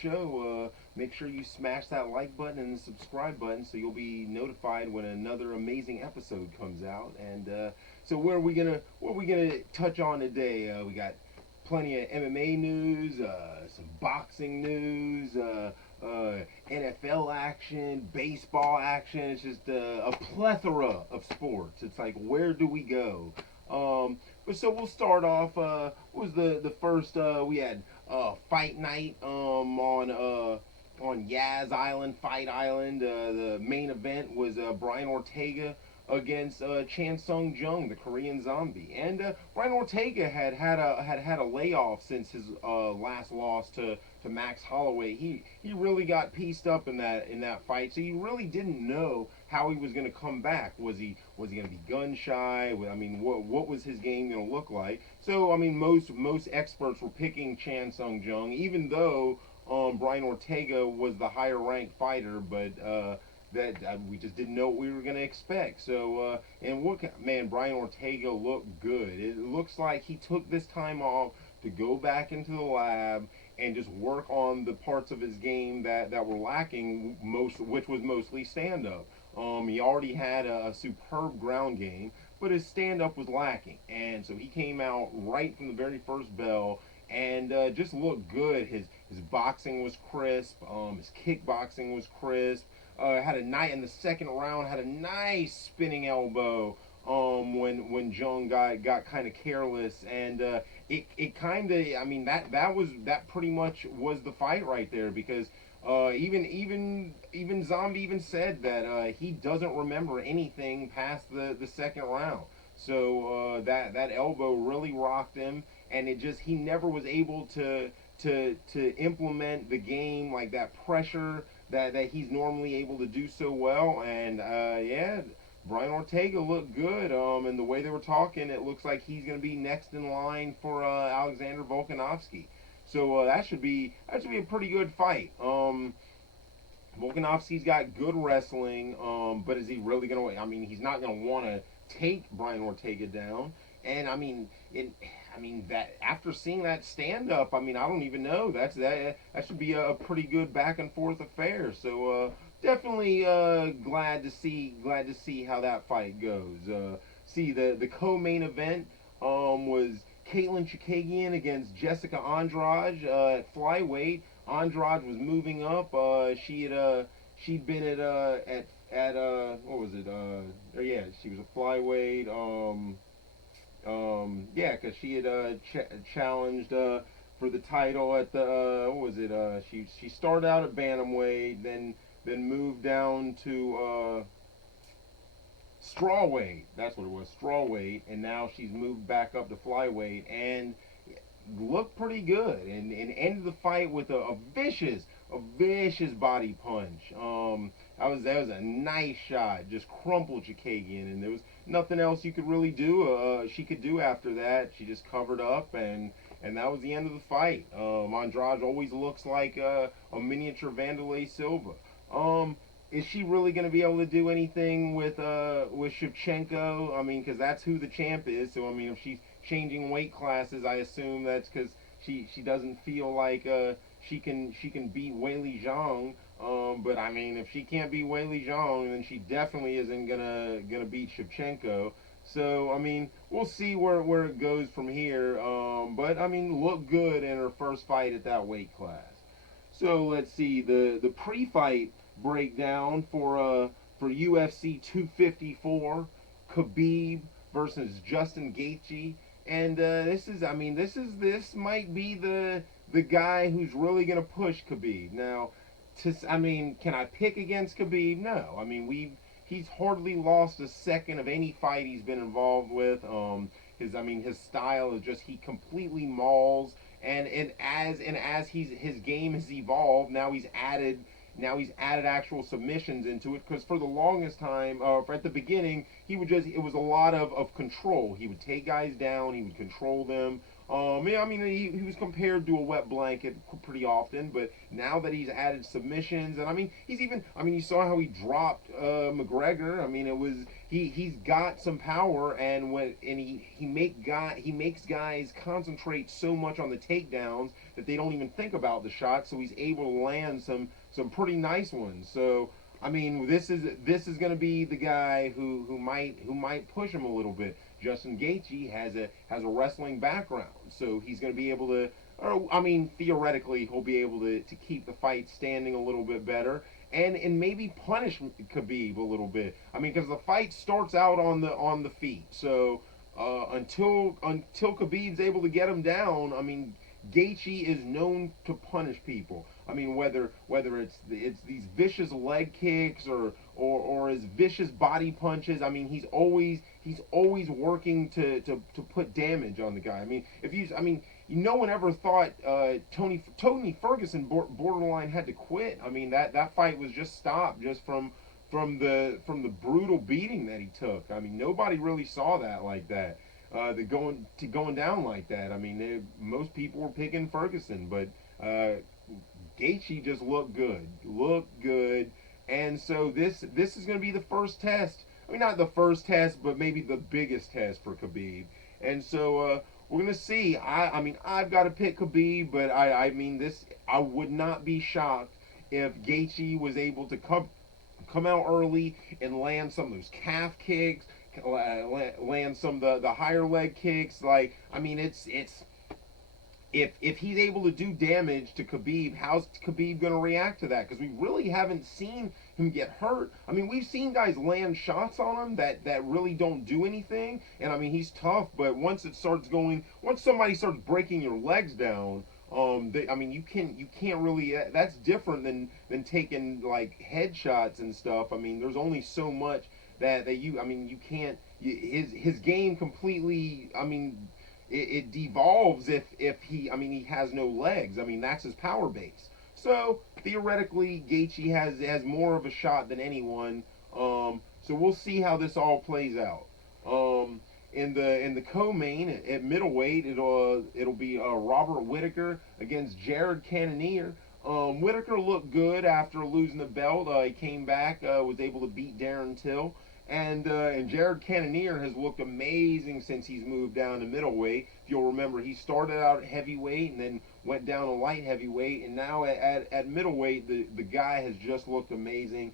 show, make sure you smash that like button and the subscribe button so you'll be notified when another amazing episode comes out. And so, what are we gonna touch on today? We got plenty of MMA news, some boxing news, NFL action, baseball action. It's just a plethora of sports. It's like, where do we go? But so we'll start off. What was the first? We had fight night on Yaz Island, Fight Island. The main event was Brian Ortega against Chan Sung Jung, the Korean Zombie. And Brian Ortega had a layoff since his last loss to Max Holloway. He really got pieced up in that fight, so you really didn't know how he was going to come back. Was he going to be gun shy? I mean, what was his game going to look like? So I mean, most experts were picking Chan Sung Jung, even though Brian Ortega was the higher ranked fighter, but that we just didn't know what we were going to expect. So and what man, Brian Ortega looked good. It looks like he took this time off to go back into the lab and just work on the parts of his game that were lacking which was mostly stand up. He already had a superb ground game, but his stand up was lacking, and so he came out right from the very first bell and just looked good. His boxing was crisp. His kickboxing was crisp. Had a night in the second round. Had a nice spinning elbow. When Jung got kind of careless, and it kind of, I mean, that pretty much was the fight right there, because even Zombie even said that he doesn't remember anything past the second round. So that elbow really rocked him, and it just, he never was able to implement the game, like that pressure that he's normally able to do so well. And yeah, Brian Ortega looked good. And the way they were talking, it looks like he's going to be next in line for Alexander Volkanovski. So that should be a pretty good fight. Volkanovski's got good wrestling, but is he really going to? I mean, he's not going to want to take Brian Ortega down. And I mean that after seeing that stand up, I mean, I don't even know. That should be a pretty good back and forth affair. So definitely glad to see how that fight goes. See, the co-main event was Caitlin Chikagian against Jessica Andrade at flyweight. Andrade was moving up. She'd been at what was it? Yeah, she was a flyweight. Yeah, because she had challenged for the title at the what was it? She started out at bantamweight, then moved down to strawweight. That's what it was, strawweight, and now she's moved back up to flyweight and looked pretty good, and ended the fight with a vicious body punch. That was a nice shot, just crumpled Chikagian, and there was nothing else you could really do. She could do after that. She just covered up, and that was the end of the fight. Andrade always looks like a miniature Vanderlei Silva. Is she really going to be able to do anything with Shevchenko? I mean, because that's who the champ is. So I mean, if she's changing weight classes, I assume that's because she doesn't feel like she can beat Weili Zhang. But I mean, if she can't beat Weili Zhang, then she definitely isn't gonna beat Shevchenko. So I mean, we'll see where it goes from here. But I mean, look good in her first fight at that weight class. So let's see the pre-fight breakdown for UFC 254, Khabib versus Justin Gaethje, and this might be the guy who's really gonna push Khabib now. I mean, can I pick against Khabib? No. I mean, he's hardly lost a second of any fight he's been involved with. His style is just, he completely mauls, and as his game has evolved, now he's added actual submissions into it, because for the longest time, at the beginning, it was a lot of control. He would take guys down, he would control them, Yeah, I mean, he was compared to a wet blanket pretty often, but now that he's added submissions, and I mean, he's even, I mean, you saw how he dropped McGregor. I mean, it was he's got some power, and he makes guys concentrate so much on the takedowns that they don't even think about the shot, so he's able to land some pretty nice ones. So. I mean, this is going to be the guy who might push him a little bit. Justin Gaethje has a wrestling background, so he's going to be able to. Or, I mean, theoretically, he'll be able to keep the fight standing a little bit better, and maybe punish Khabib a little bit. I mean, because the fight starts out on the feet, so until Khabib's able to get him down, I mean, Gaethje is known to punish people. I mean, whether it's these vicious leg kicks or his vicious body punches. I mean, he's always working to put damage on the guy. I mean, no one ever thought Tony Ferguson borderline had to quit. I mean, that fight was just stopped just from the brutal beating that he took. I mean, nobody really saw that like that. Going down like that. I mean, most people were picking Ferguson, but Gaethje just looked good, and so this is going to be the first test. I mean, not the first test, but maybe the biggest test for Khabib, and so we're going to see. I mean, I've got to pick Khabib, but I mean this. I would not be shocked if Gaethje was able to come out early and land some of those calf kicks, land some of the higher leg kicks. Like, I mean, it's if he's able to do damage to Khabib, how's Khabib going to react to that? Because we really haven't seen him get hurt. I mean, we've seen guys land shots on him that really don't do anything. And I mean, he's tough, but once somebody starts breaking your legs down, I mean, you can't really. That's different than taking like headshots and stuff. I mean, there's only so much that you. I mean, you can't. His game completely. I mean, it devolves if he. I mean, he has no legs. I mean, that's his power base. So theoretically, Gaethje has more of a shot than anyone. So we'll see how this all plays out. In the co-main at middleweight, it'll be Robert Whitaker against Jared Cannonier. Whitaker looked good after losing the belt. He came back, was able to beat Darren Till, and Jared Cannonier has looked amazing since he's moved down to middleweight. If you'll remember, he started out at heavyweight and then went down to light heavyweight, and now at middleweight, the guy has just looked amazing.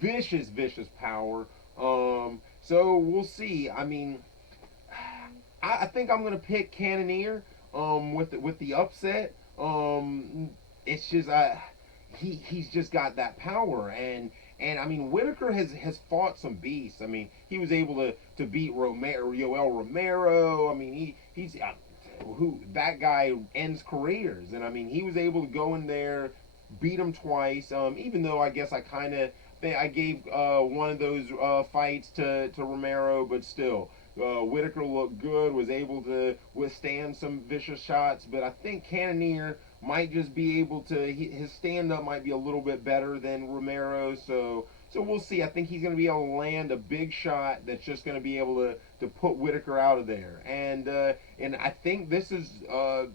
Vicious power. So we'll see. I mean, I think I'm gonna pick Cannonier with the upset. It's just he's just got that power, and I mean, Whitaker has fought some beasts. I mean, he was able to beat Yoel Romero. I mean, he's who that guy ends careers, and I mean, he was able to go in there, beat him twice. Even though I guess I gave one of those fights to Romero, but still. Whitaker looked good, was able to withstand some vicious shots, but I think Cannonier might just be able to. His stand up might be a little bit better than Romero, so we'll see. I think he's going to be able to land a big shot that's just going to be able to put Whitaker out of there, and I think this is the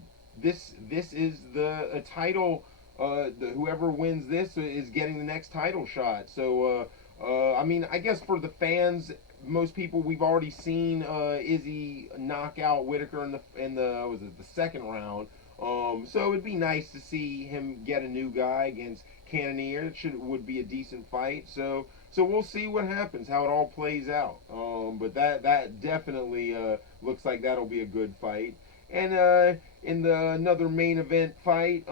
a title. Whoever wins this is getting the next title shot. So I mean, I guess for the fans, most people, we've already seen Izzy knock out Whitaker in the was it the second round. So it'd be nice to see him get a new guy against Cannonier. Would be a decent fight. So we'll see what happens, how it all plays out. But that definitely looks like that'll be a good fight. And in the another main event fight,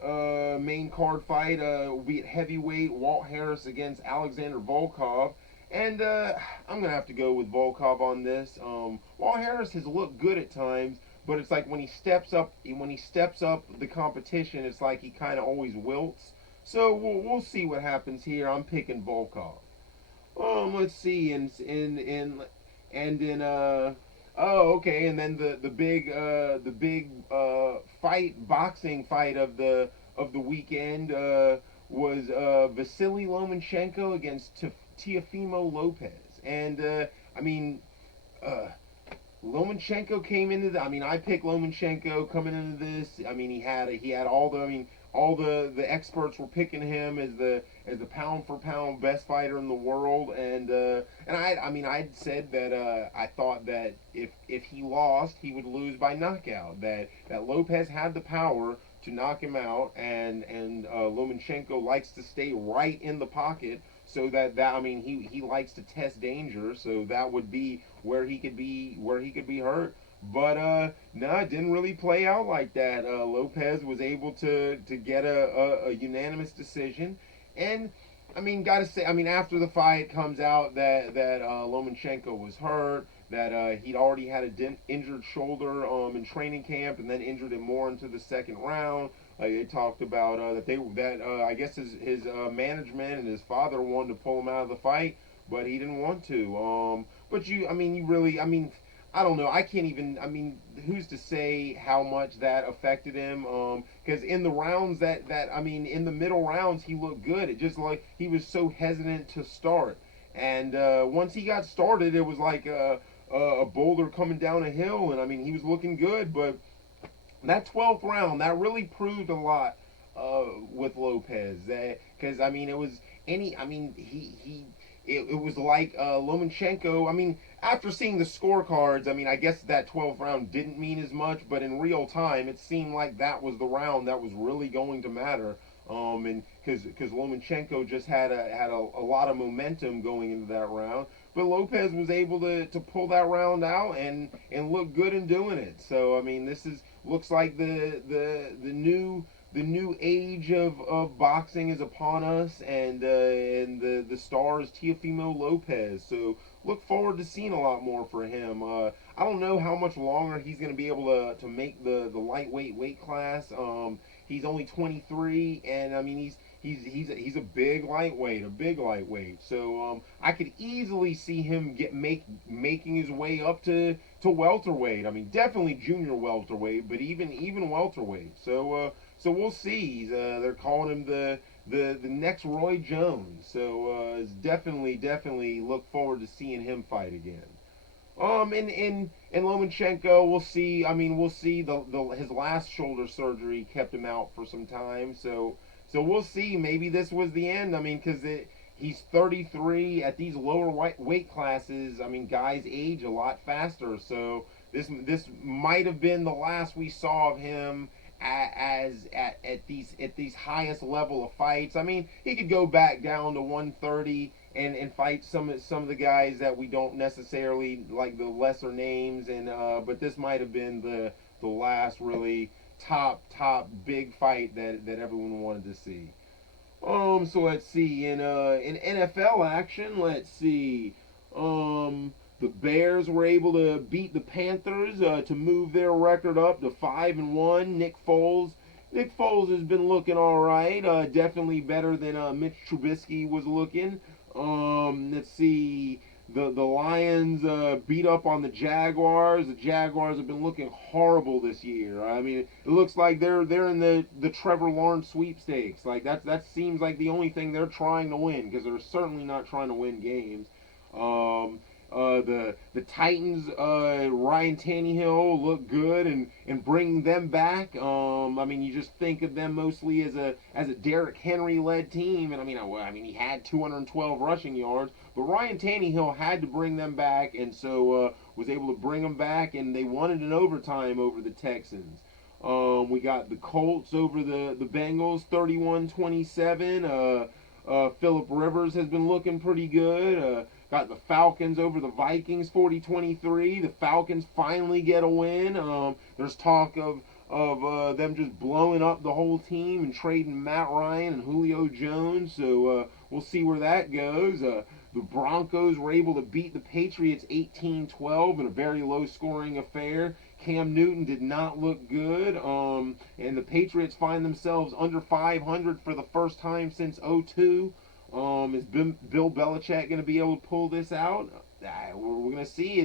main card fight, will be at heavyweight, Walt Harris against Alexander Volkov. And I'm gonna have to go with Volkov on this. Walt Harris has looked good at times, but it's like when he steps up the competition, it's like he kind of always wilts. So we'll see what happens here. I'm picking Volkov. Let's see, and in oh, okay, and then the big boxing fight of the weekend was Vasily Lomachenko against Teofimo Lopez, and I mean, Lomachenko came into the. I mean, I picked Lomachenko coming into this. I mean, he had all the. I mean, all the experts were picking him as the pound for pound best fighter in the world, and I mean I said that I thought that if he lost, he would lose by knockout. That Lopez had the power to knock him out, and Lomachenko likes to stay right in the pocket. So that I mean he likes to test danger, so that would be where he could be hurt. But no, it didn't really play out like that. Lopez was able to get a unanimous decision, and I mean, gotta say, I mean, after the fight comes out that Lomachenko was hurt, that he'd already had a injured shoulder in training camp, and then injured it more into the second round. Like they talked about that I guess his management and his father wanted to pull him out of the fight, but he didn't want to. But I mean, you really, I mean, I don't know. I can't even. I mean, who's to say how much that affected him? Because in the rounds I mean, in the middle rounds, he looked good. It just like he was so hesitant to start, and once he got started, it was like a boulder coming down a hill. And I mean, he was looking good, but that 12th round that really proved a lot with Lopez. Because I mean, it was any. I mean, it was like Lomachenko. I mean, after seeing the scorecards, I mean, I guess that 12th round didn't mean as much, but in real time, it seemed like that was the round that was really going to matter. And because Lomachenko just had a lot of momentum going into that round, but Lopez was able to pull that round out and look good in doing it. So I mean, this is looks like the new age of boxing is upon us, and the star is Teofimo Lopez. So look forward to seeing a lot more for him. I don't know how much longer he's going to be able to make the lightweight weight class. He's only 23, and I mean he's a big lightweight, a big lightweight. So I could easily see him making his way up to welterweight. I mean, definitely junior welterweight, but even welterweight. So we'll see. They're calling him the next Roy Jones. So it's definitely look forward to seeing him fight again. In Lomachenko, we'll see. I mean, we'll see. The his last shoulder surgery kept him out for some time. So we'll see. Maybe this was the end. I mean, because he's 33 at these lower weight classes. I mean, guys age a lot faster. So this might have been the last we saw of him at these highest level of fights. I mean, he could go back down to 130 and fight some of the guys that we don't necessarily like, the lesser names, and but this might have been the last really top big fight that everyone wanted to see. So let's see in NFL action. Let's see. The Bears were able to beat the Panthers to move their record up to 5-1. Nick Foles has been looking all right. Definitely better than Mitch Trubisky was looking. Let's see. The Lions beat up on the Jaguars. The Jaguars have been looking horrible this year. I mean, it looks like they're in the Trevor Lawrence sweepstakes. Like that seems like the only thing they're trying to win, because they're certainly not trying to win games. The Titans, Ryan Tannehill looked good, and bringing them back. I mean, you just think of them mostly as a Derrick Henry led team, and I mean he had 212 rushing yards, but Ryan Tannehill had to bring them back, and so was able to bring them back, and they won it in overtime over the Texans. We got the Colts over the Bengals, 31-27. Philip Rivers has been looking pretty good. Got the Falcons over the Vikings, 40-23. The Falcons finally get a win. There's talk of them just blowing up the whole team and trading Matt Ryan and Julio Jones. So we'll see where that goes. The Broncos were able to beat the Patriots 18-12 in a very low-scoring affair. Cam Newton did not look good, and the Patriots find themselves under 500 for the first time since '02. Is Bill Belichick going to be able to pull this out? We're going to see.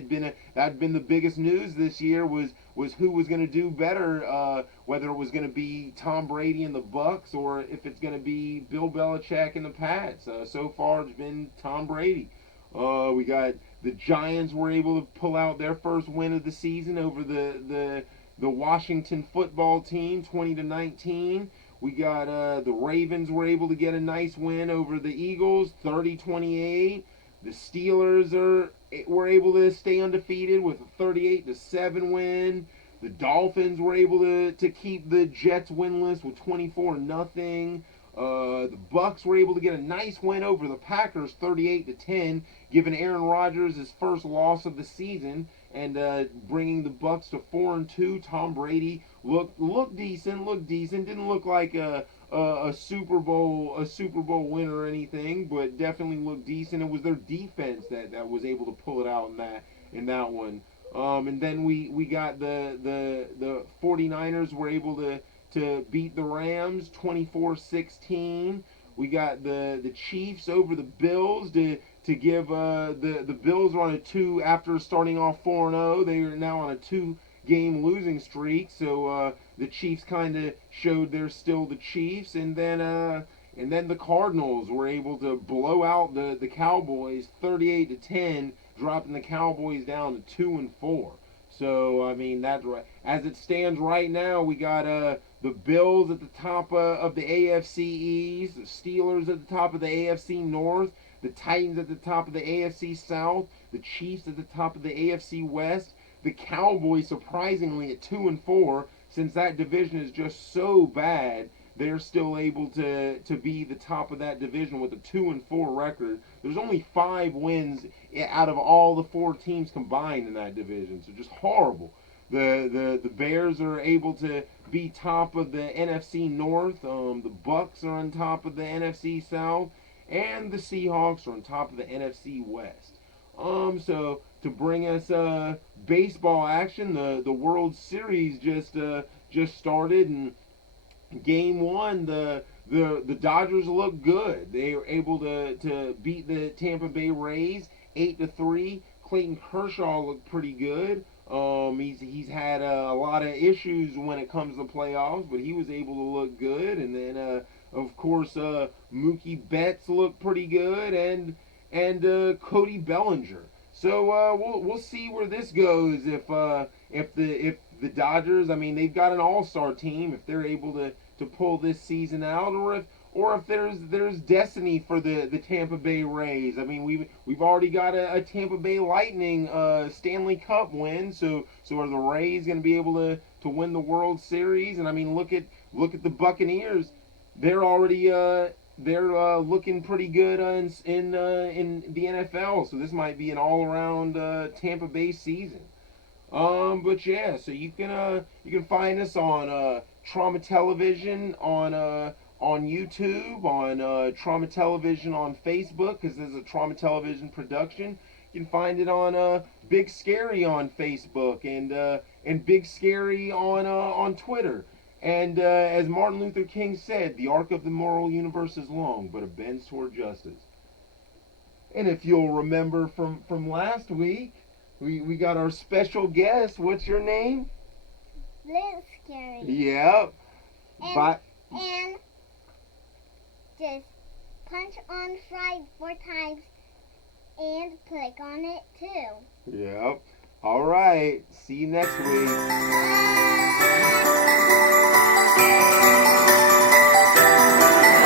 That'd been the biggest news this year was who was going to do better, whether it was going to be Tom Brady and the Bucks, or if it's going to be Bill Belichick and the Pats. So far, it's been Tom Brady. We got the Giants were able to pull out their first win of the season over the Washington football team, 20-19. We got the Ravens were able to get a nice win over the Eagles, 30-28. The Steelers were able to stay undefeated with a 38-7 win. The Dolphins were able to keep the Jets winless with 24-0. The Bucks were able to get a nice win over the Packers, 38-10, giving Aaron Rodgers his first loss of the season and bringing the Bucks to 4-2. Tom Brady looked decent. Didn't look like a Super Bowl winner or anything, but definitely looked decent. It was their defense that was able to pull it out in that one. And then we got the 49ers were able to beat the Rams 24-16. We got the Chiefs over the Bills to give the Bills are on a 2 after starting off 4-0. They are now on a 2-game losing streak. So the Chiefs kind of showed they're still the Chiefs, and then the Cardinals were able to blow out the Cowboys 38-10, dropping the Cowboys down to 2-4. So I mean that's right. As it stands right now, we got the Bills at the top of the AFC East, the Steelers at the top of the AFC North, the Titans at the top of the AFC South, the Chiefs at the top of the AFC West, the Cowboys surprisingly at 2-4. Since that division is just so bad, they're still able to be the top of that division with a 2-4 record. There's only 5 wins out of all the 4 teams combined in that division, so just horrible. The Bears are able to be top of the NFC North. The Bucks are on top of the NFC South, and the Seahawks are on top of the NFC West. So to bring us baseball action, the World Series just started, and Game 1, the Dodgers look good. They were able to beat the Tampa Bay Rays 8-3. Clayton Kershaw looked pretty good. He's had a lot of issues when it comes to playoffs, but he was able to look good. And then of course Mookie Betts looked pretty good, and Cody Bellinger. So we'll see where this goes. If the Dodgers, I mean, they've got an all-star team. If they're able to pull this season out, or if there's destiny for the Tampa Bay Rays. I mean, we've already got a Tampa Bay Lightning Stanley Cup win. So are the Rays going to be able to win the World Series? And I mean, look at the Buccaneers. They're already they're looking pretty good in the NFL. So this might be an all-around Tampa Bay season. But yeah, so you can find us on Trauma Television on YouTube, on Trauma Television on Facebook, because there's a Trauma Television production. You can find it on Big Scary on Facebook, and Big Scary on Twitter. And as Martin Luther King said, the arc of the moral universe is long, but it bends toward justice. And if you'll remember from last week, we got our special guest. What's your name? Big Scary. Yep. And just punch on Friday 4 times and click on it too. Yep. All right. See you next week. Bye.